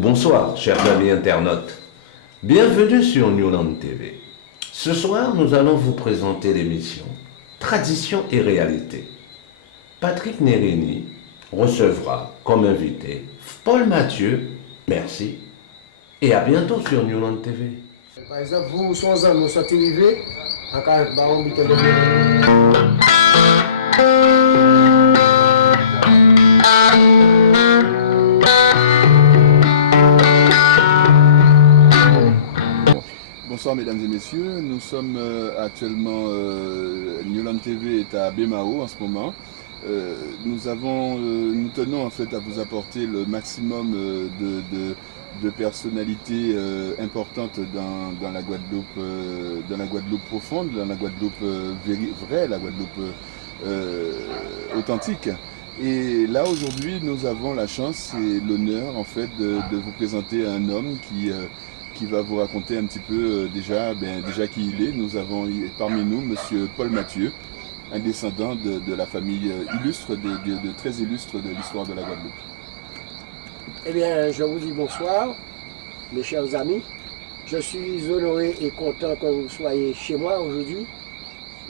ou bonsoir, chers amis internautes. Bienvenue sur Newland TV. Ce soir, nous allons vous présenter l'émission Tradition et réalité. Patrick Nérini recevra comme invité Paul Mathieu. Merci et à bientôt sur Newland TV. Par exemple, vous, sans un, vous sortez arrivé, en cas de baron, vous êtes Bonsoir mesdames et messieurs, nous sommes actuellement, Newland TV est à Bemao en ce moment. Nous tenons en fait à vous apporter le maximum de personnalités importantes dans la Guadeloupe profonde, dans la Guadeloupe vraie, la Guadeloupe authentique. Et là aujourd'hui nous avons la chance et l'honneur en fait de vous présenter un homme qui va vous raconter un petit peu déjà qui il est. Nous avons parmi nous monsieur Paul Mathieu, un descendant de la famille illustre, de très illustre de l'histoire de la Guadeloupe. Eh bien, je vous dis bonsoir, mes chers amis. Je suis honoré et content que vous soyez chez moi aujourd'hui.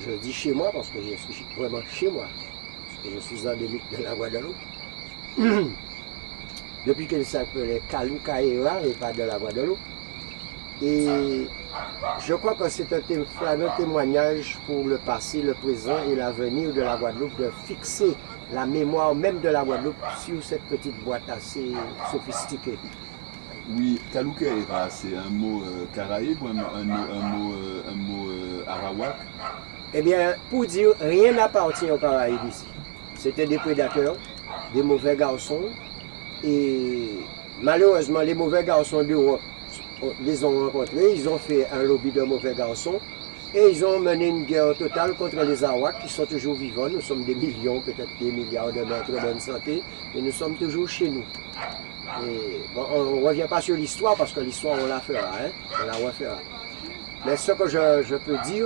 Je dis chez moi parce que je suis vraiment chez moi, parce que je suis endémique de la Guadeloupe. Depuis qu'elle s'appelait Kalou-Kaïra et pas de la Guadeloupe. Et je crois que c'est un témoignage pour le passé, le présent et l'avenir de la Guadeloupe, de fixer la mémoire même de la Guadeloupe sur cette petite boîte assez sophistiquée. Oui, Kalou-Kaïra, c'est un mot caraïbe ou un mot arawak? Eh bien, pour dire, rien n'appartient aux Caraïbes ici. C'était des prédateurs, des mauvais garçons, et malheureusement, les mauvais garçons d'Europe les ont rencontrés, ils ont fait un lobby de mauvais garçons et ils ont mené une guerre totale contre les Arawaks qui sont toujours vivants. Nous sommes des millions, peut-être des milliards de mètres de bonne santé et nous sommes toujours chez nous. Et bon, on ne revient pas sur l'histoire parce que l'histoire on la fera, hein, on la refera. Mais ce que je peux dire,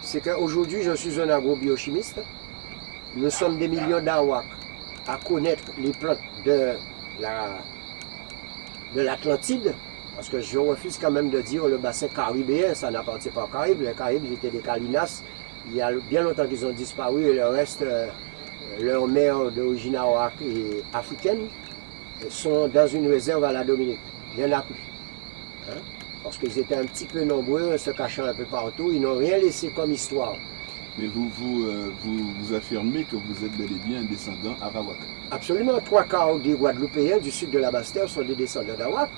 c'est qu'aujourd'hui je suis un agrobiochimiste. Nous sommes des millions d'Arawaks à connaître les plantes de l'Atlantide. Parce que je refuse quand même de dire le bassin caribéen, ça n'appartient pas aux Caraïbes. Les Caraïbes étaient des Calinas. Il y a bien longtemps qu'ils ont disparu et le reste, leurs mères d'origine arawak et africaine, sont dans une réserve à la Dominique. Il n'y en a plus. Hein? Parce qu'ils étaient un petit peu nombreux, se cachant un peu partout. Ils n'ont rien laissé comme histoire. Mais vous affirmez que vous êtes bel et bien un descendant arawak. Absolument. 3 quarts des Guadeloupéens du sud de la Basse-Terre sont des descendants d'Arawak.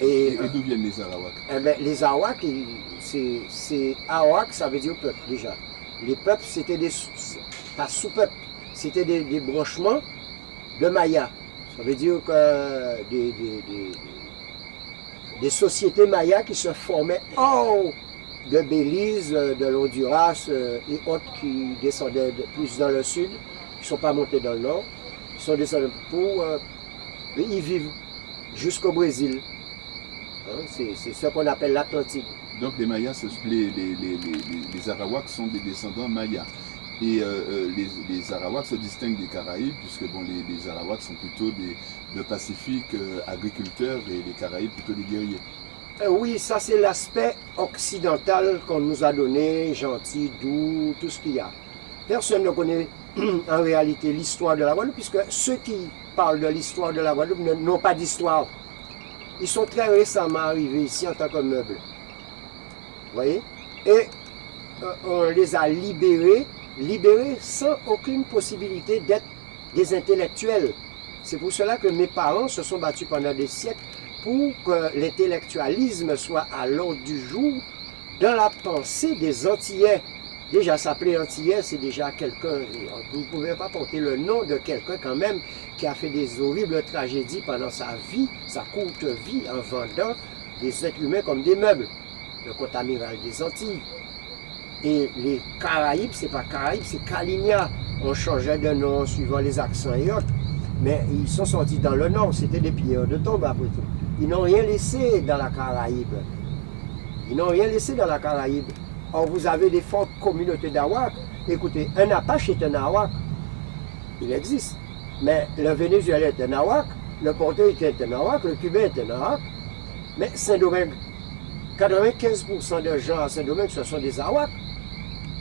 Et d'où viennent les Arawaks? Eh bien, les Arawaks, c'est Arawak, ça veut dire peuple déjà. Les peuples, c'était pas sous-peuples, c'était des branchements de Mayas. Ça veut dire que des sociétés mayas qui se formaient hors de Belize, de l'Honduras et autres qui descendaient plus dans le sud, qui ne sont pas montés dans le nord, qui sont descendus pour y vivre jusqu'au Brésil. C'est ce qu'on appelle l'Atlantique. Donc les Mayas, les Arawaks sont des descendants Mayas. Et les Arawaks se distinguent des Caraïbes, puisque bon, les Arawaks sont plutôt de pacifiques agriculteurs et les Caraïbes plutôt des guerriers. Oui, ça c'est l'aspect occidental qu'on nous a donné, gentil, doux, tout ce qu'il y a. Personne ne connaît en réalité l'histoire de la Guadeloupe, puisque ceux qui parlent de l'histoire de la Guadeloupe n'ont pas d'histoire. Ils sont très récemment arrivés ici en tant que meubles. Vous voyez? Et on les a libérés sans aucune possibilité d'être des intellectuels. C'est pour cela que mes parents se sont battus pendant des siècles pour que l'intellectualisme soit à l'ordre du jour dans la pensée des Antillais. Déjà, s'appeler Antillais, c'est déjà quelqu'un, vous ne pouvez pas porter le nom de quelqu'un quand même qui a fait des horribles tragédies pendant sa vie, sa courte vie, en vendant des êtres humains comme des meubles. Le côte amiral des Antilles. Et les Caraïbes, c'est pas Caraïbes, c'est Kalinia. On changeait de nom suivant les accents et autres. Mais ils sont sortis dans le nord, c'était des pilleurs de tombe après tout. Ils n'ont rien laissé dans la Caraïbe. Ils n'ont rien laissé dans la Caraïbe. Or, vous avez des fortes communautés d'Arawak. Écoutez, un Apache est un Arawak. Il existe. Mais le Venezuela est un Arawak, le portoricain est un Arawak, le cubain est un Arawak, mais Saint-Domingue, 95% des gens à Saint-Domingue, ce sont des Arawaks.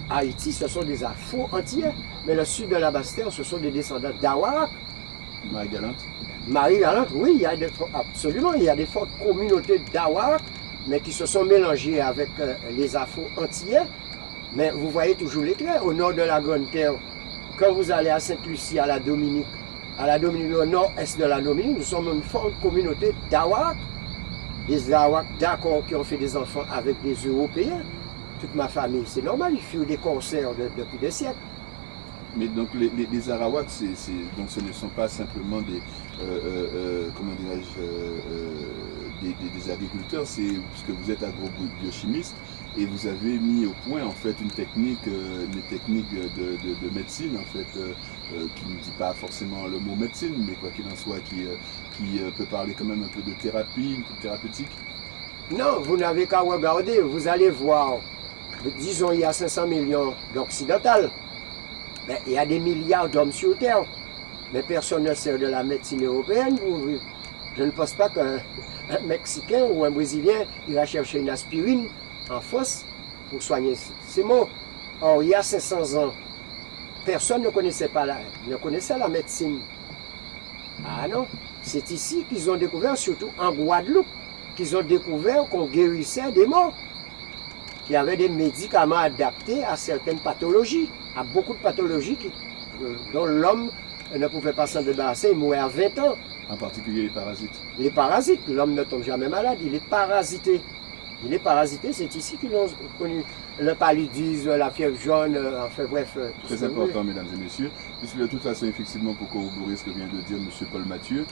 Haïti, ce sont des Afro-Antillais. Mais le sud de la Basse-Terre, ce sont des descendants d'Arawak. Marie-Galante. Marie-Galante, oui, absolument, il y a des fortes communautés d'Arawak, mais qui se sont mélangées avec les Afro-Antillais. Mais vous voyez toujours l'éclair. Au nord de la Grande Terre, quand vous allez à Sainte-Lucie, à la Dominique, au nord-est de la Dominique, nous sommes une forte communauté d'Arawak. Des Arawaks, d'accord, qui ont fait des enfants avec des Européens. Toute ma famille, c'est normal, ils furent des corsaires depuis des siècles. Mais donc les Arawaks, donc ce ne sont pas simplement des, comment dirais-je, des agriculteurs, c'est parce que vous êtes agrobiochimiste et vous avez mis au point en fait une technique de médecine en fait, qui ne dit pas forcément le mot médecine, mais quoi qu'il en soit, qui peut parler quand même un peu de thérapie, thérapeutique. Non, vous n'avez qu'à regarder, vous allez voir, disons il y a 500 millions d'occidentales, mais il y a des milliards d'hommes sur Terre, mais personne ne sert de la médecine européenne. Je ne pense pas qu'un Mexicain ou un Brésilien ira chercher une aspirine en France pour soigner ses maux. Or, il y a 500 ans, personne ne connaissait la médecine. Ah non, c'est ici qu'ils ont découvert, surtout en Guadeloupe, qu'ils ont découvert qu'on guérissait des morts. Il y avait des médicaments adaptés à certaines pathologies, à beaucoup de pathologies dont l'homme ne pouvait pas s'en débarrasser, il mourait à 20 ans. En particulier les parasites. Les parasites, l'homme ne tombe jamais malade, il est parasité. Il est parasité, c'est ici qu'ils l'ont connu. Le paludisme, la fièvre jaune, enfin bref. Très important, mesdames et messieurs, puisque de toute façon, effectivement, pour corroborer ce que vient de dire M. Paul Mathieu,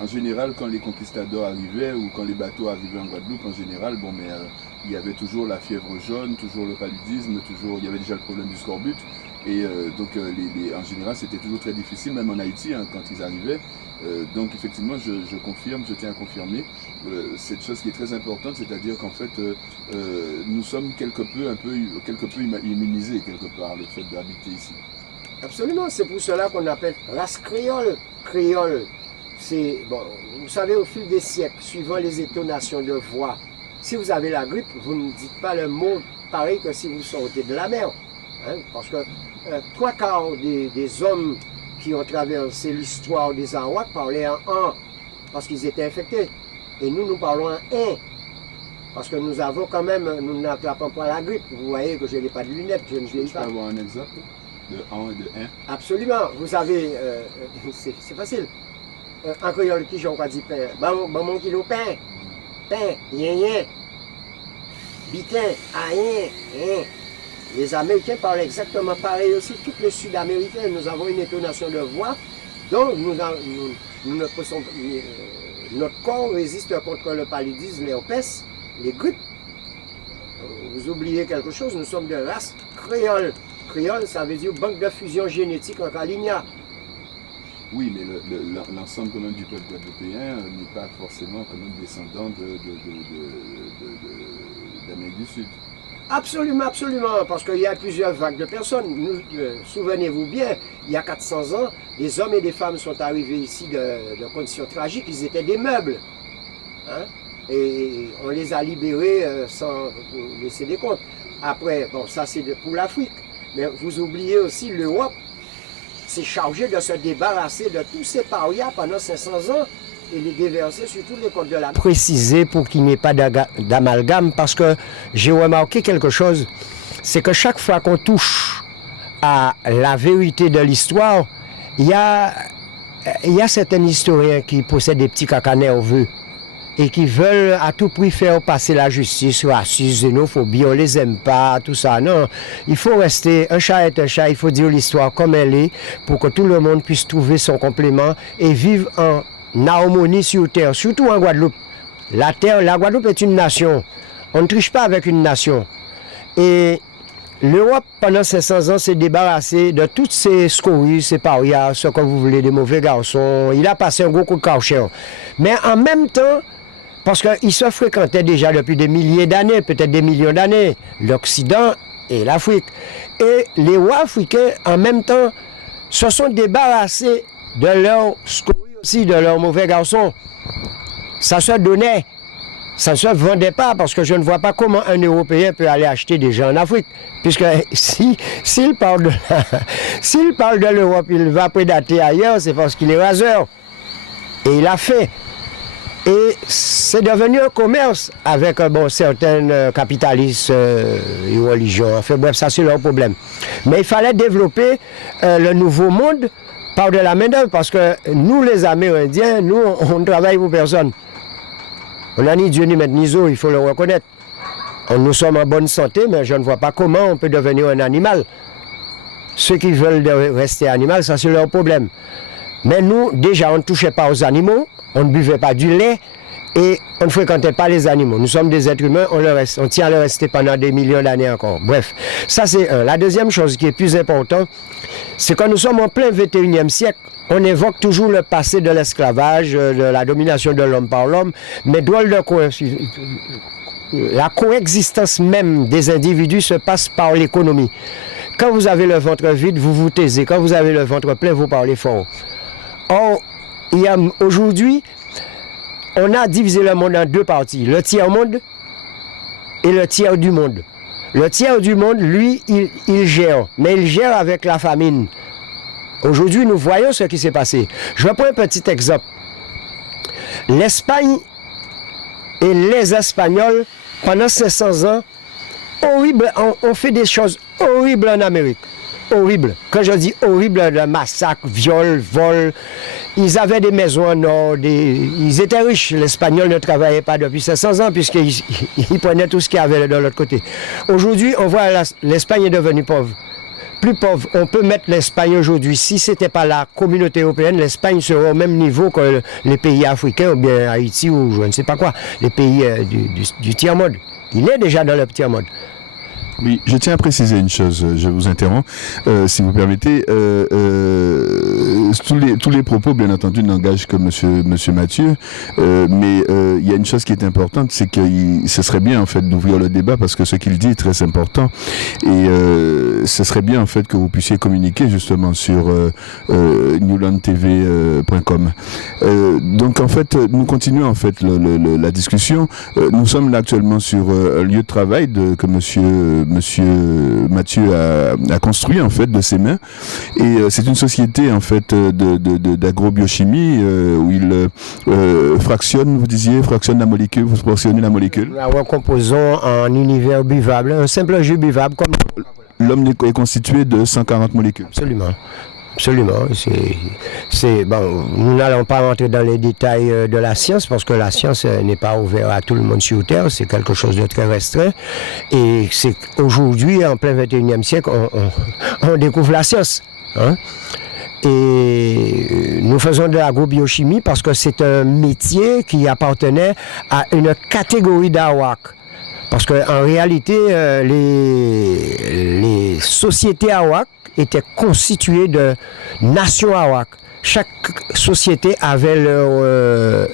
en général, quand les conquistadors arrivaient ou quand les bateaux arrivaient en Guadeloupe, en général, bon, mais il y avait toujours la fièvre jaune, toujours le paludisme, il y avait déjà le problème du scorbut. Et donc, en général, c'était toujours très difficile, même en Haïti, hein, quand ils arrivaient. Donc, effectivement, je confirme, je tiens à confirmer cette chose qui est très importante, c'est-à-dire qu'en fait, nous sommes quelque peu immunisés, quelque part, le fait d'habiter ici. Absolument, c'est pour cela qu'on appelle race créole. Créole, c'est, bon, vous savez, au fil des siècles, suivant les intonations de voix, si vous avez la grippe, vous ne dites pas le mot pareil que si vous sortez de la mer. Hein, parce que 3/4 des hommes qui ont traversé l'histoire des Arawaks parlaient en un, parce qu'ils étaient infectés. Et nous parlons en un, parce que nous avons quand même, nous n'attrapons pas la grippe. Vous voyez que je n'ai pas de lunettes, je ne vieillis pas. Je peux avoir un exemple de 1 et de 1? Absolument, vous avez, c'est facile. En créole, qui j'en dit pain? Bon, kilo pain, yen, bitin, rien. Les Américains parlent exactement pareil aussi, tous les Sud-Américains, nous avons une intonation de voix, donc nous ne pouvons, notre corps résiste contre le paludisme, les herpès, les grippes. Vous oubliez quelque chose, nous sommes de race créole. Créole, ça veut dire banque de fusion génétique en Caligna. Oui, mais l'ensemble quand même du peuple guadeloupéen n'est pas forcément quand même descendant d'Amérique du Sud. Absolument, absolument, parce qu'il y a plusieurs vagues de personnes. Souvenez-vous bien, il y a 400 ans, des hommes et des femmes sont arrivés ici de conditions tragiques, ils étaient des meubles. Hein? Et on les a libérés sans laisser des comptes. Après, bon, ça c'est pour l'Afrique, mais vous oubliez aussi l'Europe s'est chargée de se débarrasser de tous ces parias pendant 500 ans et les déverser sur toutes les côtes de la... Préciser pour qu'il n'y ait pas d'amalgame, parce que j'ai remarqué quelque chose, c'est que chaque fois qu'on touche à la vérité de l'histoire, il y a certains historiens qui possèdent des petits caca nerveux et qui veulent à tout prix faire passer la justice, racisme, xénophobie, on les aime pas, tout ça. Non, il faut rester, un chat est un chat, il faut dire l'histoire comme elle est pour que tout le monde puisse trouver son complément et vivre en harmonie sur Terre, surtout en Guadeloupe. La Guadeloupe est une nation. On ne triche pas avec une nation. Et l'Europe, pendant 500 ans, s'est débarrassée de toutes ces scories, ces parias, ce que vous voulez, des mauvais garçons. Il a passé un gros coup de cauchemar. Mais en même temps, parce qu'ils se fréquentaient déjà depuis des milliers d'années, peut-être des millions d'années, l'Occident et l'Afrique. Et les rois africains, en même temps, se sont débarrassés de leurs scories aussi, de leurs mauvais garçons. Ça se donnait. Ça ne se vendait pas parce que je ne vois pas comment un Européen peut aller acheter des gens en Afrique. Puisque s'il parle de l'Europe, il va prédater ailleurs, c'est parce qu'il est raseur. Et il a fait. Et c'est devenu un commerce avec certains capitalistes et religions. Enfin bref, ça c'est leur problème. Mais il fallait développer le nouveau monde par de la main-d'œuvre parce que nous, les Amérindiens, nous, on ne travaille pour personne. On n'a ni Dieu ni maître ni zo, il faut le reconnaître. Nous sommes en bonne santé, mais je ne vois pas comment on peut devenir un animal. Ceux qui veulent rester animal, ça c'est leur problème. Mais nous, déjà, on ne touchait pas aux animaux, on ne buvait pas du lait et on ne fréquentait pas les animaux. Nous sommes des êtres humains, on tient à le rester pendant des millions d'années encore. Bref, ça c'est un. La deuxième chose qui est plus importante, c'est que nous sommes en plein 21e siècle. On évoque toujours le passé de l'esclavage, de la domination de l'homme par l'homme, mais la coexistence même des individus se passe par l'économie. Quand vous avez le ventre vide, vous vous taisez. Quand vous avez le ventre plein, vous parlez fort. Or, aujourd'hui, on a divisé le monde en deux parties, le tiers-monde et le tiers du monde. Le tiers du monde, lui, il gère, mais il gère avec la famine. Aujourd'hui, nous voyons ce qui s'est passé. Je vais prendre un petit exemple. L'Espagne et les Espagnols, pendant 500 ans, ont fait des choses horribles en Amérique. Horribles. Quand je dis horribles, de massacres, viols, vols. Ils avaient des maisons en or, ils étaient riches. L'Espagnol ne travaillait pas depuis 500 ans puisqu'ils prenaient tout ce qu'il y avait de l'autre côté. Aujourd'hui, on voit l'Espagne est devenue pauvre. Plus pauvre. On peut mettre l'Espagne aujourd'hui. Si ce n'était pas la communauté européenne, l'Espagne serait au même niveau que les pays africains, ou bien Haïti, ou je ne sais pas quoi, les pays du tiers-monde. Il est déjà dans le tiers-monde. Oui, je tiens à préciser une chose, je vous interromps, si vous permettez. Tous les propos, bien entendu, n'engagent que monsieur Mathieu, mais il y a une chose qui est importante, c'est que ce serait bien en fait d'ouvrir le débat parce que ce qu'il dit est très important et ce serait bien en fait que vous puissiez communiquer justement sur newlandtv.com. Donc en fait, nous continuons en fait la discussion. Nous sommes là actuellement sur un lieu de travail que monsieur Mathieu a construit en fait de ses mains et c'est une société en fait d'agrobiochimie où il fractionne la molécule, vous fractionnez la molécule. Nous la recomposons en univers buvable, un simple jus buvable comme l'homme est constitué de 140 molécules. Absolument. Bon, nous n'allons pas rentrer dans les détails de la science parce que la science n'est pas ouverte à tout le monde sur Terre, c'est quelque chose de très restreint. Et c'est aujourd'hui, en plein 21e siècle, on découvre la science. Hein? Et nous faisons de l'agrobiochimie parce que c'est un métier qui appartenait à une catégorie d'Arawak. Parce qu'en réalité, les sociétés Arawak étaient constituées de nations Arawak. Chaque société avait leur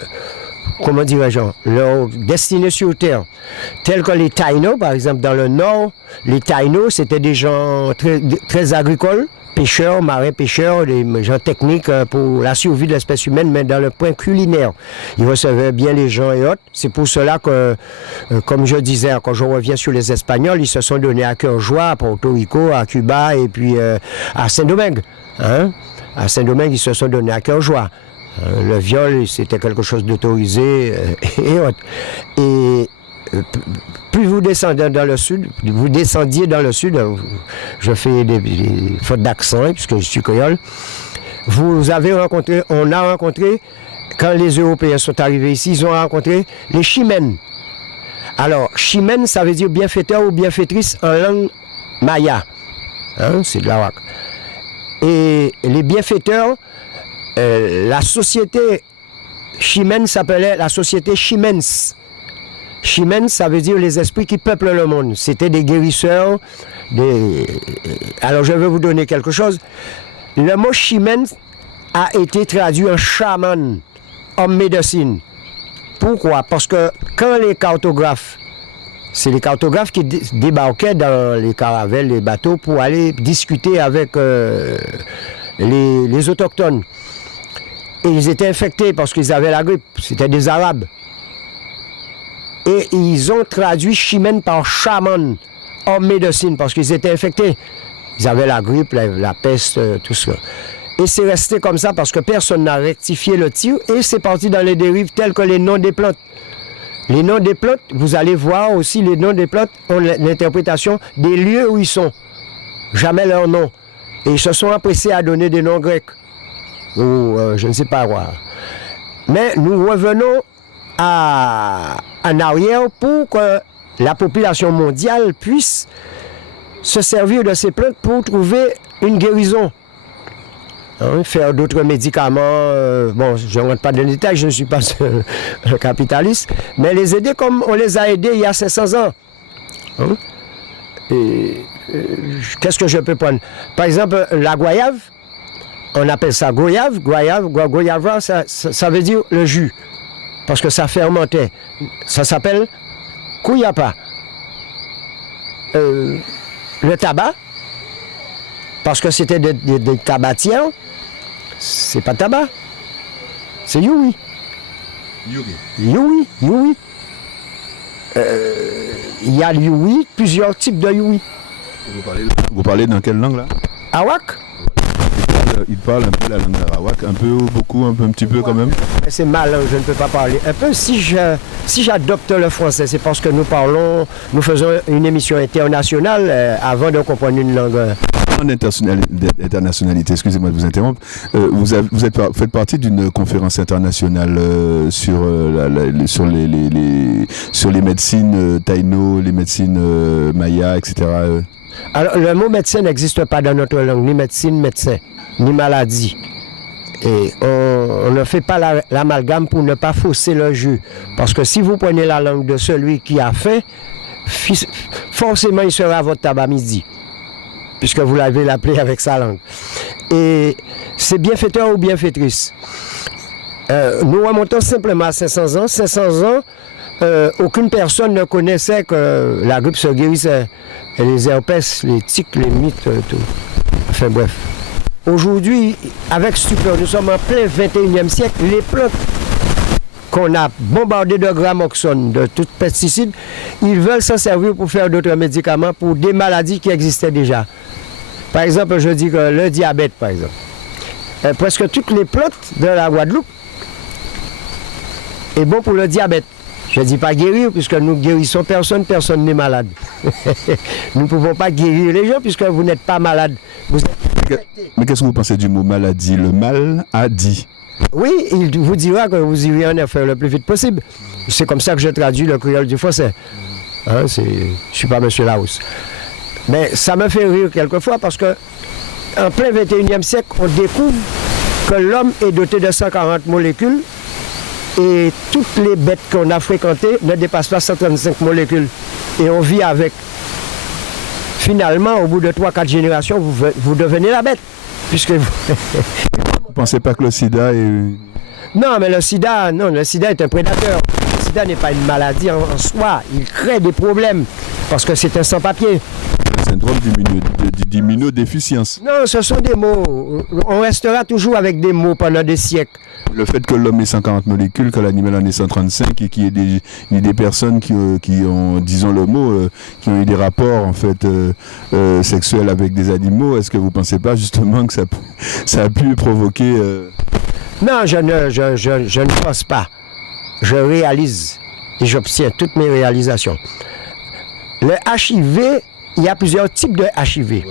destinée sur Terre. Tels que les Taïnos, par exemple, dans le Nord, les Taïnos, c'était des gens très, très agricoles, pêcheurs, marins-pêcheurs, des gens techniques pour la survie de l'espèce humaine, mais dans le point culinaire. Ils recevaient bien les gens et autres. C'est pour cela que, comme je disais, quand je reviens sur les Espagnols, ils se sont donnés à cœur joie à Porto Rico, à Cuba et puis à Saint-Domingue. Hein? À Saint-Domingue, ils se sont donnés à cœur joie. Le viol, c'était quelque chose d'autorisé et autres. Et plus vous descendiez dans le sud, je fais des fautes d'accent puisque je suis créole, on a rencontré, quand les Européens sont arrivés ici, ils ont rencontré les Chimènes. Alors, Chimène, ça veut dire bienfaiteur ou bienfaitrice en langue maya. Hein, c'est de l'Arawak. Et les bienfaiteurs, la société Chimène s'appelait la société Chimens. Chimène, ça veut dire les esprits qui peuplent le monde. C'était des guérisseurs. Alors, je vais vous donner quelque chose. Le mot Chimène a été traduit en chaman, homme médecine. Pourquoi? Parce que quand les cartographes, c'est les cartographes qui débarquaient dans les caravelles, les bateaux, pour aller discuter avec les autochtones. Et ils étaient infectés parce qu'ils avaient la grippe. C'était des Arabes. Et ils ont traduit Chimène par chaman, homme médecine, parce qu'ils étaient infectés. Ils avaient la grippe, la peste, tout ça. Et c'est resté comme ça parce que personne n'a rectifié le tir et c'est parti dans les dérives telles que les noms des plantes. Les noms des plantes, vous allez voir aussi, les noms des plantes ont l'interprétation des lieux où ils sont. Jamais leur nom. Et ils se sont empressés à donner des noms grecs. Ou je ne sais pas quoi. Mais nous revenons en arrière pour que la population mondiale puisse se servir de ces plantes pour trouver une guérison. Hein, faire d'autres médicaments, bon, je ne rentre pas dans les détails, je ne suis pas un capitaliste, mais les aider comme on les a aidés il y a 500 ans. Hein? Et qu'est-ce que je peux prendre? Par exemple, la goyave, on appelle ça goyave, goyava, ça veut dire le jus, parce que ça fermentait. Ça s'appelle kouyapa. Le tabac, parce que c'était des tabatières, c'est pas tabac, c'est youi. Youi. Il y a le youi, plusieurs types de youi. Vous parlez dans quelle langue là? Awak. Il parle un peu la langue arawak, un peu, beaucoup, un petit peu quand même. C'est mal, je ne peux pas parler. Un peu, si j'adopte le français, c'est parce que nous faisons une émission internationale avant de comprendre une langue. En internationalité, excusez-moi de vous interrompre, faites partie d'une conférence internationale sur les médecines taïno, les médecines maya, etc. Alors, le mot médecin n'existe pas dans notre langue, ni médecine, médecin, ni maladie. Et on ne fait pas l'amalgame pour ne pas fausser le jeu. Parce que si vous prenez la langue de celui qui a faim, forcément il sera à votre table à midi, puisque vous l'avez appelé avec sa langue. Et c'est bienfaiteur ou bienfaitrice. Nous remontons simplement à 500 ans. 500 ans, aucune personne ne connaissait que la grippe se guérissait. Et les herpès, les tiques, les mythes, tout. Enfin bref. Aujourd'hui, avec stupeur, nous sommes en plein 21e siècle. Les plantes qu'on a bombardées de gramoxone, de tout pesticide, ils veulent s'en servir pour faire d'autres médicaments pour des maladies qui existaient déjà. Par exemple, je dis que le diabète, par exemple. Presque toutes les plantes de la Guadeloupe est bon pour le diabète. Je ne dis pas guérir, puisque nous guérissons personne n'est malade. Nous ne pouvons pas guérir les gens, puisque vous n'êtes pas malade. Vous êtes... Mais qu'est-ce que vous pensez du mot maladie? Le mal a dit. Oui, il vous dira que vous iriez en faire le plus vite possible. C'est comme ça que je traduis le créole du français. Hein, je ne suis pas M. Laos. Mais ça me fait rire quelquefois, parce que en plein 21e siècle, on découvre que l'homme est doté de 140 molécules, et toutes les bêtes qu'on a fréquentées ne dépassent pas 135 molécules. Et on vit avec. Finalement, au bout de 3-4 générations, vous devenez la bête. Puisque vous ne pensez pas que le sida est... Non, mais le sida est un prédateur. Le sida n'est pas une maladie en soi. Il crée des problèmes parce que c'est un sans-papier. Le syndrome d'immunodéficience. Non, ce sont des mots. On restera toujours avec des mots pendant des siècles. Le fait que l'homme ait 140 molécules, que l'animal en ait 135 et qu'il y ait des personnes qui ont, disons le mot, qui ont eu des rapports en fait sexuels avec des animaux, est-ce que vous ne pensez pas justement que ça a pu provoquer... Non, je ne pense pas. Je réalise et j'obtiens toutes mes réalisations. Le HIV, il y a plusieurs types de HIV. Ouais.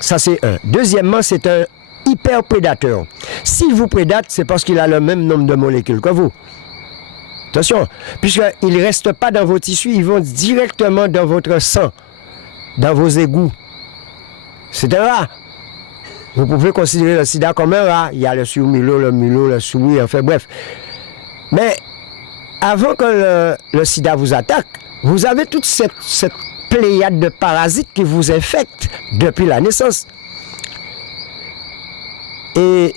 Ça, c'est un. Deuxièmement, c'est un hyper prédateur. S'il vous prédate, c'est parce qu'il a le même nombre de molécules que vous. Attention, puisqu'ils ne restent pas dans vos tissus, ils vont directement dans votre sang, dans vos égouts. C'est un rat. Vous pouvez considérer le sida comme un rat. Il y a le surmulot, le souris, enfin bref. Mais avant que le sida vous attaque, vous avez toute cette pléiade de parasites qui vous infectent depuis la naissance. Et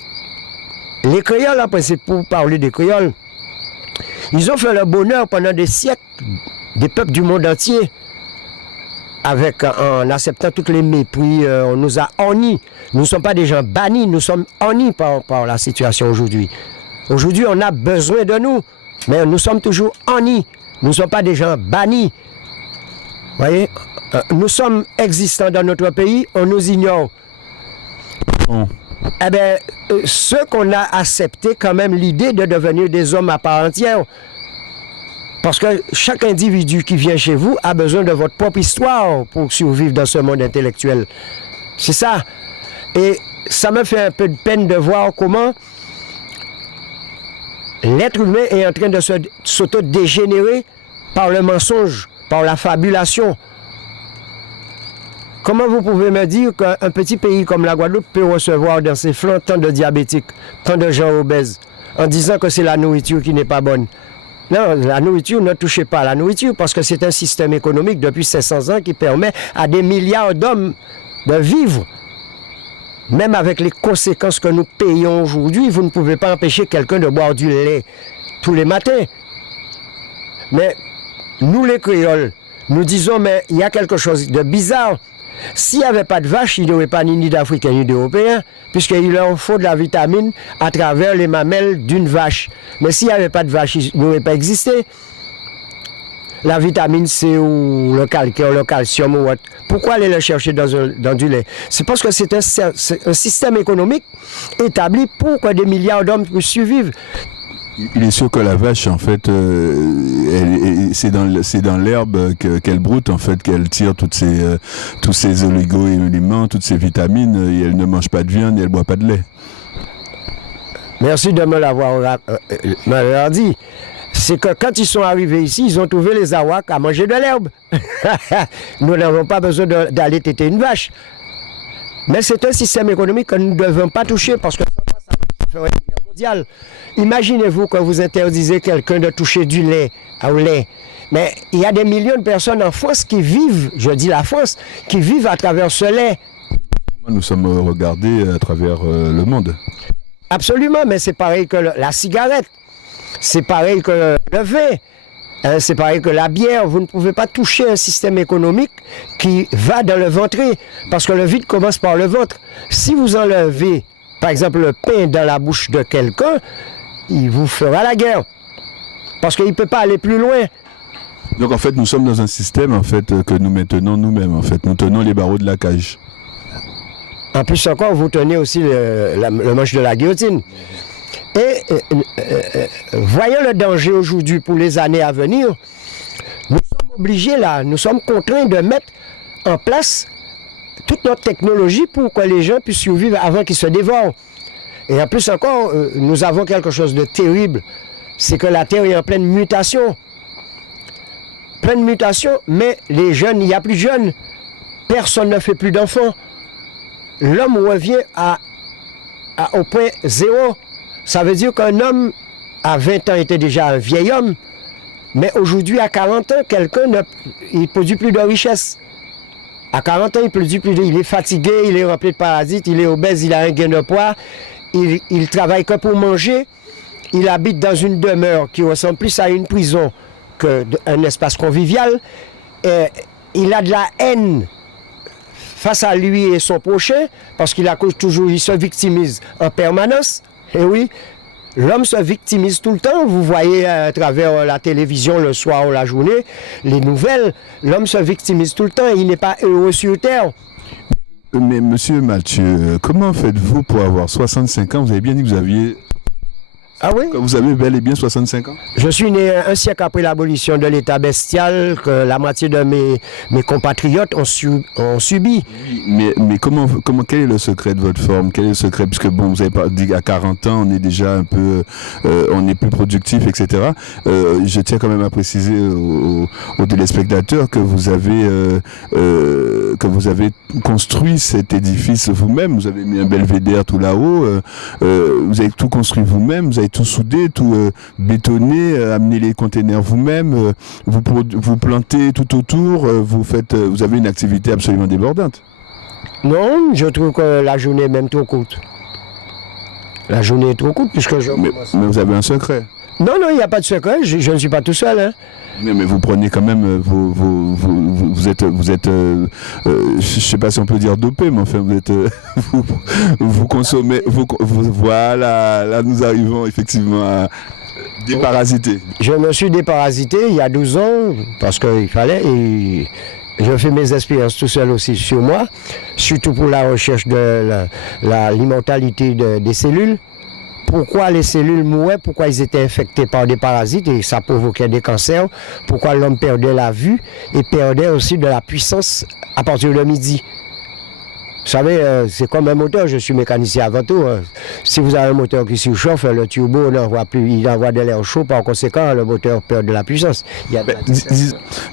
les créoles, en principe, pour parler des créoles, ils ont fait le bonheur pendant des siècles des peuples du monde entier, en acceptant tous les mépris. On nous a honnis. Nous ne sommes pas des gens bannis, nous sommes honnis par la situation aujourd'hui. Aujourd'hui, on a besoin de nous, mais nous sommes toujours ennis. Nous ne sommes pas des gens bannis. Vous voyez, nous sommes existants dans notre pays, on nous ignore. Oh. Eh bien, ceux qu'on a accepté quand même l'idée de devenir des hommes à part entière. Parce que chaque individu qui vient chez vous a besoin de votre propre histoire pour survivre dans ce monde intellectuel. C'est ça. Et ça me fait un peu de peine de voir comment l'être humain est en train de s'auto-dégénérer par le mensonge, par la fabulation. Comment vous pouvez me dire qu'un petit pays comme la Guadeloupe peut recevoir dans ses flancs tant de diabétiques, tant de gens obèses, en disant que c'est la nourriture qui n'est pas bonne? Non, la nourriture, ne touchez pas à la nourriture parce que c'est un système économique depuis 500 ans qui permet à des milliards d'hommes de vivre. Même avec les conséquences que nous payons aujourd'hui, vous ne pouvez pas empêcher quelqu'un de boire du lait tous les matins. Mais nous les créoles, nous disons, mais il y a quelque chose de bizarre. S'il n'y avait pas de vaches, il n'y aurait pas ni d'Africains ni d'Européens, puisqu'il leur faut de la vitamine à travers les mamelles d'une vache. Mais s'il n'y avait pas de vaches, il n'aurait pas existé. La vitamine C ou le calcaire, le calcium ou autre. Pourquoi aller le chercher dans du lait? C'est parce que c'est un système économique établi pour que des milliards d'hommes puissent survivre. Il est sûr que la vache, en fait, c'est dans l'herbe qu'elle broute, en fait, qu'elle tire tous ces oligo-éléments, toutes ces vitamines, et elle ne mange pas de viande et elle ne boit pas de lait. Merci de me l'avoir dit. C'est que quand ils sont arrivés ici, ils ont trouvé les Awaks à manger de l'herbe. Nous n'avons pas besoin d'aller téter une vache. Mais c'est un système économique que nous ne devons pas toucher parce que ça va faire une guerre mondiale. Imaginez-vous que vous interdisez quelqu'un de toucher du lait au lait. Mais il y a des millions de personnes en France qui vivent, je dis la France, qui vivent à travers ce lait. Nous sommes regardés à travers le monde. Absolument, mais c'est pareil que la cigarette. C'est pareil que le vin, hein, c'est pareil que la bière. Vous ne pouvez pas toucher un système économique qui va dans le ventre, parce que le vide commence par le ventre. Si vous enlevez, par exemple, le pain dans la bouche de quelqu'un, il vous fera la guerre, parce qu'il ne peut pas aller plus loin. Donc en fait, nous sommes dans un système en fait, que nous maintenons nous-mêmes. En fait. Nous tenons les barreaux de la cage. En plus encore, vous tenez aussi le manche de la guillotine. Et voyant le danger aujourd'hui pour les années à venir, nous sommes obligés là, nous sommes contraints de mettre en place toute notre technologie pour que les gens puissent survivre avant qu'ils se dévorent. Et en plus encore, nous avons quelque chose de terrible, c'est que la Terre est en pleine mutation. Pleine mutation, mais les jeunes, il n'y a plus de jeunes. Personne ne fait plus d'enfants. L'homme revient au point zéro. Ça veut dire qu'un homme, à 20 ans, était déjà un vieil homme, mais aujourd'hui, à 40 ans, quelqu'un ne produit plus de richesse. À 40 ans, il est fatigué, il est rempli de parasites, il est obèse, il a un gain de poids, il travaille que pour manger, il habite dans une demeure qui ressemble plus à une prison qu'un espace convivial, et il a de la haine face à lui et son prochain, parce qu'il se victimise en permanence. Et oui, l'homme se victimise tout le temps. Vous voyez à travers la télévision le soir ou la journée, les nouvelles, l'homme se victimise tout le temps et il n'est pas heureux sur Terre. Mais monsieur Mathieu, comment faites-vous pour avoir 65 ans? Vous avez bien dit que vous aviez... Ah oui? Vous avez bel et bien 65 ans? Je suis né un siècle après l'abolition de l'État bestial que la moitié de mes compatriotes ont subi. Oui, mais quel est le secret de votre forme? Quel est le secret? Puisque bon, vous avez pas dit qu'à 40 ans, on est déjà un peu, on est plus productif, etc. Je tiens quand même à préciser aux téléspectateurs que vous avez construit cet édifice vous-même. Vous avez mis un belvédère tout là-haut. Vous avez tout construit vous-même. Vous avez tout soudé, tout bétonné, amené les containers vous-même. Vous plantez tout autour. Vous avez une activité absolument débordante. Non, je trouve que la journée est même trop courte. La journée est trop courte puisque mais vous avez un secret. Non, il n'y a pas de secret, je ne suis pas tout seul. Hein. Mais vous prenez quand même, vous êtes, je sais pas si on peut dire dopé, mais enfin vous êtes, vous consommez, voilà, là nous arrivons effectivement à déparasiter. Je me suis déparasité il y a 12 ans parce qu'il fallait, et je fais mes expériences tout seul aussi sur moi, surtout pour la recherche de l'immortalité des cellules. Pourquoi les cellules mouraient, pourquoi ils étaient infectés par des parasites et ça provoquait des cancers, pourquoi l'homme perdait la vue et perdait aussi de la puissance à partir de midi. Vous savez, c'est comme un moteur, je suis mécanicien avant tout. Hein. Si vous avez un moteur qui surchauffe, le turbo n'envoie plus, il envoie de l'air chaud, par conséquent, le moteur perd de la puissance.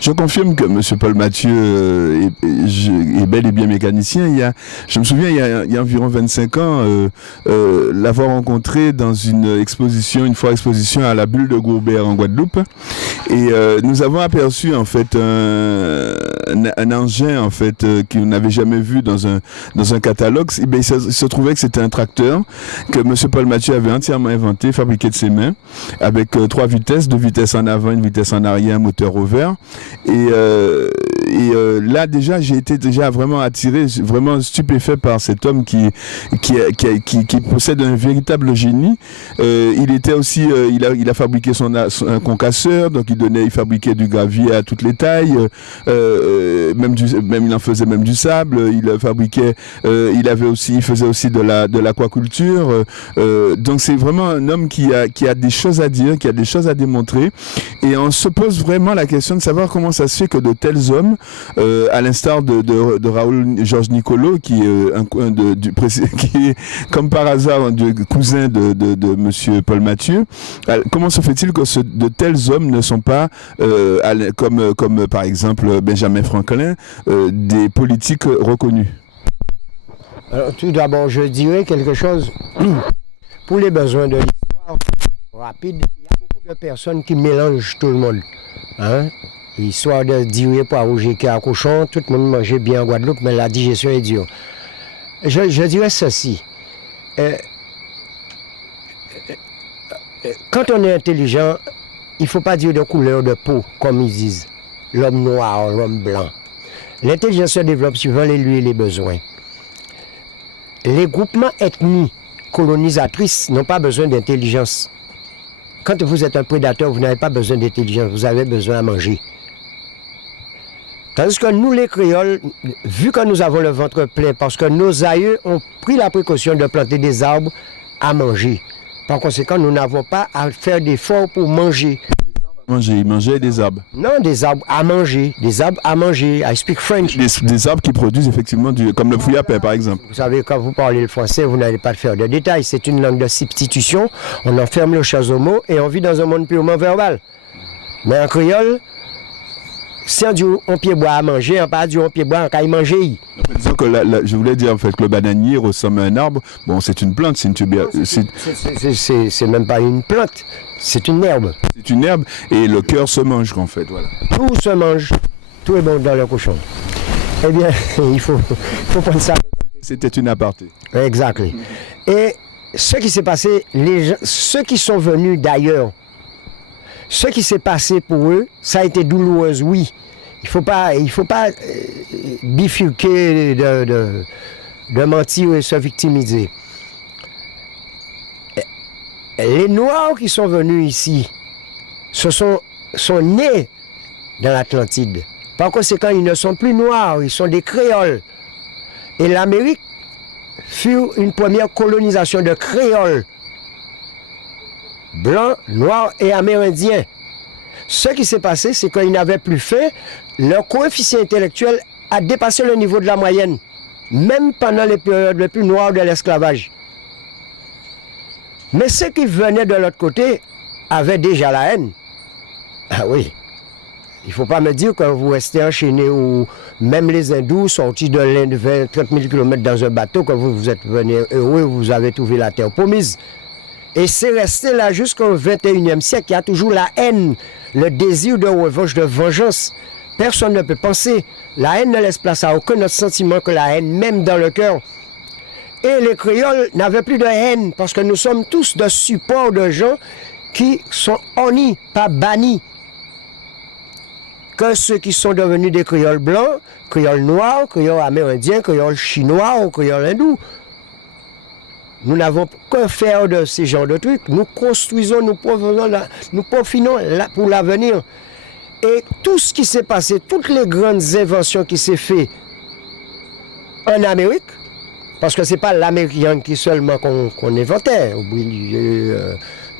Je confirme que M. Paul Mathieu est bel et bien mécanicien. Je me souviens, il y a environ 25 ans, l'avoir rencontré dans une fois exposition à la Bulle de Gourbert en Guadeloupe. Et nous avons aperçu en fait un engin en fait qu'on n'avait jamais vu dans un catalogue. Et bien, il se trouvait que c'était un tracteur que M. Paul Mathieu avait entièrement inventé, fabriqué de ses mains, avec 3 vitesses, 2 vitesses en avant, 1 vitesse en arrière, un moteur over. Et là déjà, j'ai été vraiment attiré, vraiment stupéfait par cet homme qui possède un véritable génie. Il était aussi, il a fabriqué un concasseur, donc il fabriquait du gravier à toutes les tailles, même il en faisait même du sable. Il faisait aussi de l'aquaculture. Donc c'est vraiment un homme qui a des choses à dire, qui a des choses à démontrer. Et on se pose vraiment la question de savoir comment ça se fait que de tels hommes, à l'instar de Raoul Georges Nicolo, qui est comme par hasard un cousin de Monsieur Paul Mathieu, comment se fait-il que de tels hommes ne sont pas, comme par exemple Benjamin Franklin, des politiques reconnus? Alors, tout d'abord, je dirais quelque chose. Pour les besoins de l'histoire rapide, il y a beaucoup de personnes qui mélangent tout le monde. Hein? Histoire de dire pour rouger à cochon, tout le monde mangeait bien en Guadeloupe, mais la digestion est dure. Je dirais ceci. Quand on est intelligent, il ne faut pas dire de couleur de peau, comme ils disent. L'homme noir, l'homme blanc. L'intelligence se développe suivant les lieux et les besoins. Les groupements ethniques colonisatrices n'ont pas besoin d'intelligence. Quand vous êtes un prédateur, vous n'avez pas besoin d'intelligence, vous avez besoin à manger. Tandis que nous, les créoles, vu que nous avons le ventre plein, parce que nos aïeux ont pris la précaution de planter des arbres à manger. Par conséquent, nous n'avons pas à faire d'efforts pour manger. Ils mangeaient des arbres. Non, des arbres à manger. Des arbres à manger. I speak French. Des arbres qui produisent effectivement comme le fouillapé, par exemple. Vous savez, quand vous parlez le français, vous n'allez pas faire de détails. C'est une langue de substitution. On enferme le chasse aux mots et on vit dans un monde purement verbal. Mais en créole, si on dit on pied bois à manger, on ne pas dit on pied bois en caille manger. Disons que je voulais dire en fait que le bananier ressemble à un arbre. Bon, c'est une plante, c'est une c'est même pas une plante, c'est une herbe. C'est une herbe et le cœur se mange en fait, voilà. Tout se mange, tout est bon dans le cochon. Eh bien, il faut prendre ça. C'était une aparté. Exactement. Et ce qui s'est passé, ceux qui sont venus d'ailleurs, ce qui s'est passé pour eux, ça a été douloureux, oui. Il faut pas bifurquer de mentir et se victimiser. Les Noirs qui sont venus ici sont nés dans l'Atlantide. Par conséquent, ils ne sont plus noirs, ils sont des créoles. Et l'Amérique fut une première colonisation de créoles. Blancs, noirs et amérindiens. Ce qui s'est passé, c'est qu'ils n'avaient plus faim. Leur coefficient intellectuel a dépassé le niveau de la moyenne, même pendant les périodes les plus noires de l'esclavage. Mais ceux qui venaient de l'autre côté avaient déjà la haine. Ah oui. Il ne faut pas me dire que vous restez enchaîné ou même les hindous sortis de l'Inde 20-30 000 km dans un bateau, que vous êtes venus heureux, vous avez trouvé la terre promise. Et c'est resté là jusqu'au 21e siècle. Il y a toujours la haine, le désir de revanche, de vengeance. Personne ne peut penser. La haine ne laisse place à aucun autre sentiment que la haine, même dans le cœur. Et les créoles n'avaient plus de haine, parce que nous sommes tous de support de gens qui sont honnis, pas bannis. Que ceux qui sont devenus des créoles blancs, créoles noirs, créoles amérindiens, créoles chinois ou créoles hindous. Nous n'avons que faire de ces genres de trucs. Nous construisons, nous peaufinons pour l'avenir. Et tout ce qui s'est passé, toutes les grandes inventions qui s'est fait en Amérique, parce que ce n'est pas l'Américain qui seulement qu'on inventait,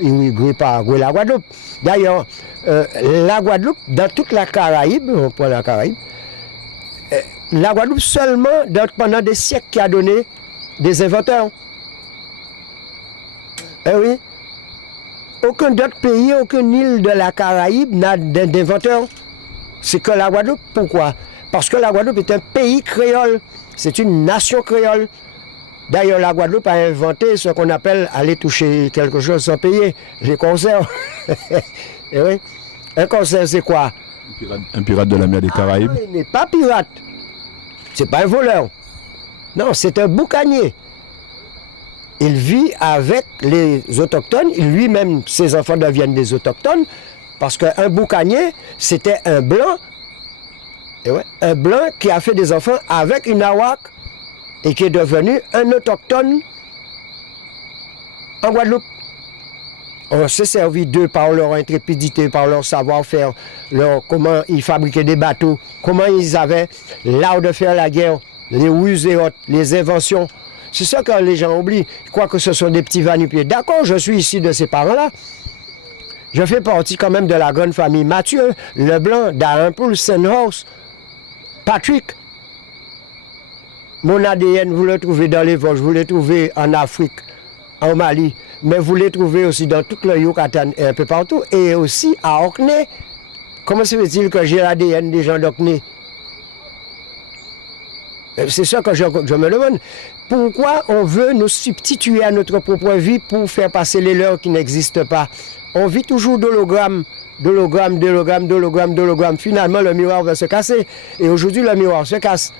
Uruguay, Paraguay, la Guadeloupe. D'ailleurs, la Guadeloupe, dans toute la Caraïbe, on prend la Caraïbe, la Guadeloupe seulement, pendant des siècles, qui a donné des inventeurs. Eh oui. Aucun autre pays, aucune île de la Caraïbe n'a d'inventeurs. C'est que la Guadeloupe. Pourquoi? Parce que la Guadeloupe est un pays créole. C'est une nation créole. D'ailleurs, la Guadeloupe a inventé ce qu'on appelle aller toucher quelque chose sans payer, les concerts. Eh oui. Un concert, c'est quoi? Un pirate de la mer des Caraïbes. Il n'est pas pirate. C'est pas un voleur. Non, c'est un boucanier. Il vit avec les autochtones. Lui-même, ses enfants deviennent des autochtones. Parce qu'un boucanier, c'était un blanc. Et ouais, un blanc qui a fait des enfants avec une awak et qui est devenu un autochtone en Guadeloupe. On s'est servi d'eux par leur intrépidité, par leur savoir-faire, comment ils fabriquaient des bateaux, comment ils avaient l'art de faire la guerre, les ruses et autres, les inventions. C'est ça que les gens oublient. Ils croient que ce sont des petits va-nu-pieds. D'accord, je suis ici de ces parents-là. Je fais partie quand même de la grande famille Mathieu, Leblanc, Darenpool, Senhouse, Patrick. Mon ADN, vous le trouvez dans les Vosges, vous le trouvez en Afrique, en Mali, mais vous le trouvez aussi dans tout le Yucatan et un peu partout, et aussi à Orkney. Comment se fait-il que j'ai l'ADN des gens d'Orkney? C'est ça que je me demande. Pourquoi on veut nous substituer à notre propre vie pour faire passer les leurs qui n'existent pas? On vit toujours d'hologramme, d'hologramme, d'hologramme, d'hologramme, d'hologramme. Finalement, le miroir va se casser. Et aujourd'hui, le miroir se casse.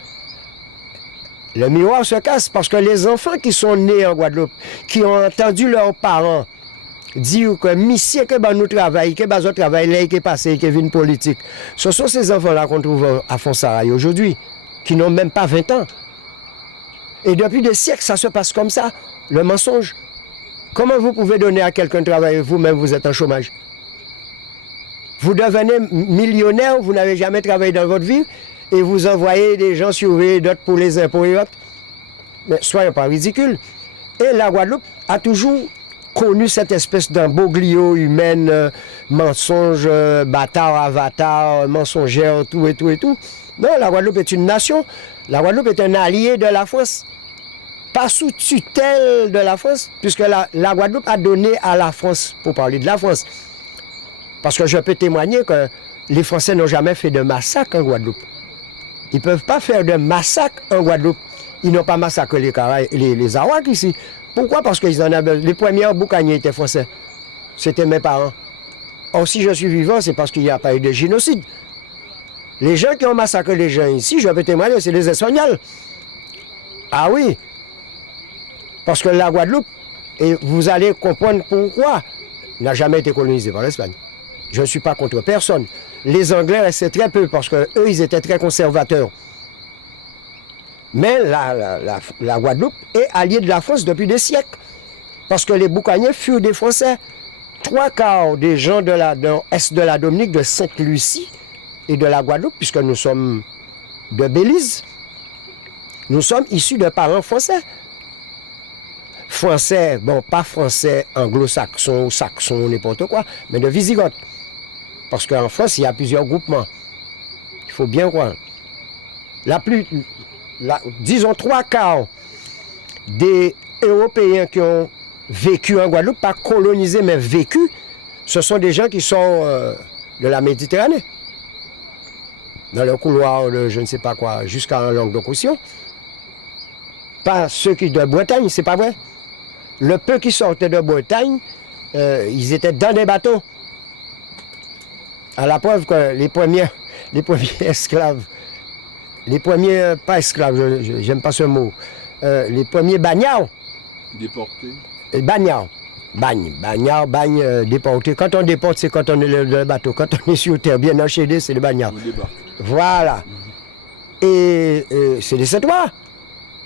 Le miroir se casse parce que les enfants qui sont nés en Guadeloupe, qui ont entendu leurs parents dire que monsieur que nous travaillons, que nous travaillons, qui est passé, qui est une politique, ce sont ces enfants-là qu'on trouve à Fonsarail aujourd'hui, qui n'ont même pas 20 ans. Et depuis des siècles, ça se passe comme ça, le mensonge. Comment vous pouvez donner à quelqu'un de travailler, vous-même, vous êtes en chômage? Vous devenez millionnaire, vous n'avez jamais travaillé dans votre vie, et vous envoyez des gens surveiller d'autres pour les impôts et autres. Mais soyons pas ridicules. Et la Guadeloupe a toujours connu cette espèce d'imbroglio humain, mensonge, bâtard, avatar, mensongère, tout et tout et tout. Non, la Guadeloupe est une nation. La Guadeloupe est un allié de la France. Pas sous tutelle de la France, puisque la Guadeloupe a donné à la France, pour parler de la France. Parce que je peux témoigner que les Français n'ont jamais fait de massacre en Guadeloupe. Ils ne peuvent pas faire de massacre en Guadeloupe. Ils n'ont pas massacré les Arawaks ici. Pourquoi? Parce que les premiers boucaniers étaient français. C'était mes parents. Or, si je suis vivant, c'est parce qu'il n'y a pas eu de génocide. Les gens qui ont massacré les gens ici, je peux témoigner, c'est les Espagnols. Ah oui. Parce que la Guadeloupe, et vous allez comprendre pourquoi, n'a jamais été colonisée par l'Espagne. Je ne suis pas contre personne. Les Anglais restaient très peu parce qu'eux, ils étaient très conservateurs. Mais la Guadeloupe est alliée de la France depuis des siècles. Parce que les boucaniers furent des Français. 3/4 des gens de l'Est de la Dominique, de Sainte-Lucie et de la Guadeloupe, puisque nous sommes de Belize, nous sommes issus de parents français. Français, bon, pas français anglo-saxon ou saxon, n'importe quoi, mais de Wisigoth. Parce qu'en France, il y a plusieurs groupements. Il faut bien croire. Disons 3/4 des Européens qui ont vécu en Guadeloupe, pas colonisés, mais vécu, ce sont des gens qui sont de la Méditerranée. Dans le couloir de je ne sais pas quoi, jusqu'en Languedoc-Roussillon. Pas ceux qui de Bretagne, c'est pas vrai. Le peu qui sortaient de Bretagne, ils étaient dans des bateaux. À la preuve que les premiers esclaves, les premiers, pas esclaves, j'aime pas ce mot, les premiers bagnards. Déportés. Bagnards. Bagnard, bagne, déporté. Quand on déporte, c'est quand on est le bateau. Quand on est sur terre, bien enchaîné, c'est le bagnard. On débarque. Voilà. Et c'est des Saint-Ouen,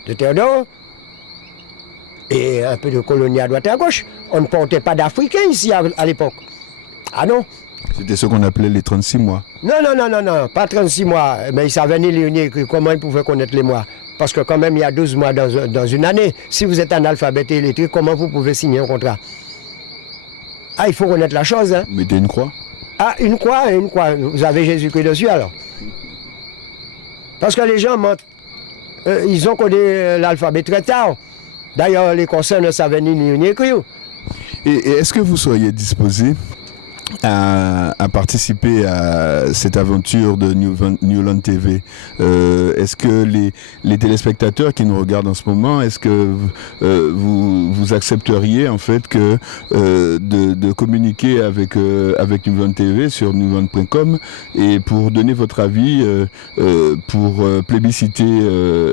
de terre d'eau. Et un peu de colonie à droite et à gauche. On ne portait pas d'Africains ici à l'époque. Ah non? C'était ce qu'on appelait les 36 mois. Non, pas 36 mois. Mais ils savaient ni lire ni écrire. Comment ils pouvaient connaître les mois? Parce que quand même, il y a 12 mois dans une année. Si vous êtes analphabète et illettré, comment vous pouvez signer un contrat? Ah, il faut connaître la chose. Hein. Mettez une croix. Ah, une croix et une croix. Vous avez Jésus-Christ dessus alors? Parce que les gens mentent. Ils ont connu l'alphabet très tard. D'ailleurs, les conseils ne savaient ni lire ni écrire. Et est-ce que vous seriez disposé à participer à cette aventure de Newland TV? Est-ce que les téléspectateurs qui nous regardent en ce moment, est-ce que vous accepteriez en fait que de communiquer avec Newland TV sur newland.com et pour donner votre avis pour plébisciter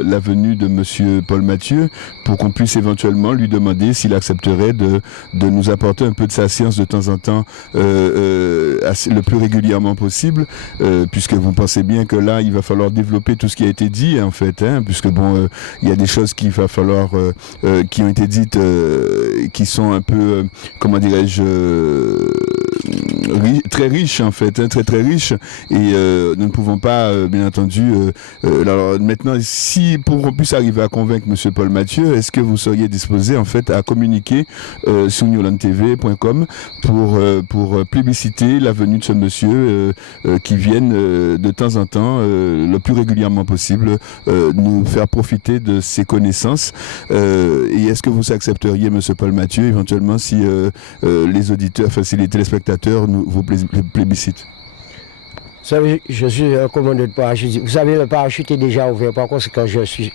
la venue de Monsieur Paul Mathieu, pour qu'on puisse éventuellement lui demander s'il accepterait de nous apporter un peu de sa science de temps en temps, le plus régulièrement possible, puisque vous pensez bien que là il va falloir développer tout ce qui a été dit en fait, hein, puisque bon il y a des choses qu'il va falloir qui ont été dites qui sont un peu comment dirais-je très riches en fait, hein, très riches, et nous ne pouvons pas bien entendu alors maintenant, si pour qu'on puisse arriver à convaincre Monsieur Paul Mathieu, est-ce que vous seriez disposé en fait à communiquer sur newlandtv.com pour plébisciter la venue de ce monsieur qui vienne de temps en temps, le plus régulièrement possible, nous faire profiter de ses connaissances, et est-ce que vous accepteriez Monsieur Paul Mathieu éventuellement si les auditeurs, enfin si les téléspectateurs vous plébiscitent? Vous savez, je suis un commandant de parachute. Vous savez, le parachute est déjà ouvert. Par conséquent, je suis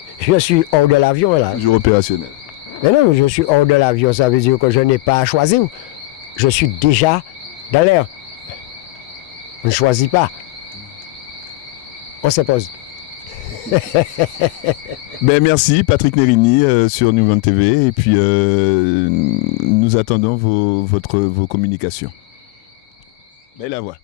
hors de l'avion là. Toujours opérationnel. Mais non, je suis hors de l'avion. Ça veut dire que je n'ai pas à choisir. Je suis déjà dans l'air. On ne choisit pas. On se pose. Ben merci Patrick Nérini sur Newland TV, et puis nous attendons vos communications. Belle la voix.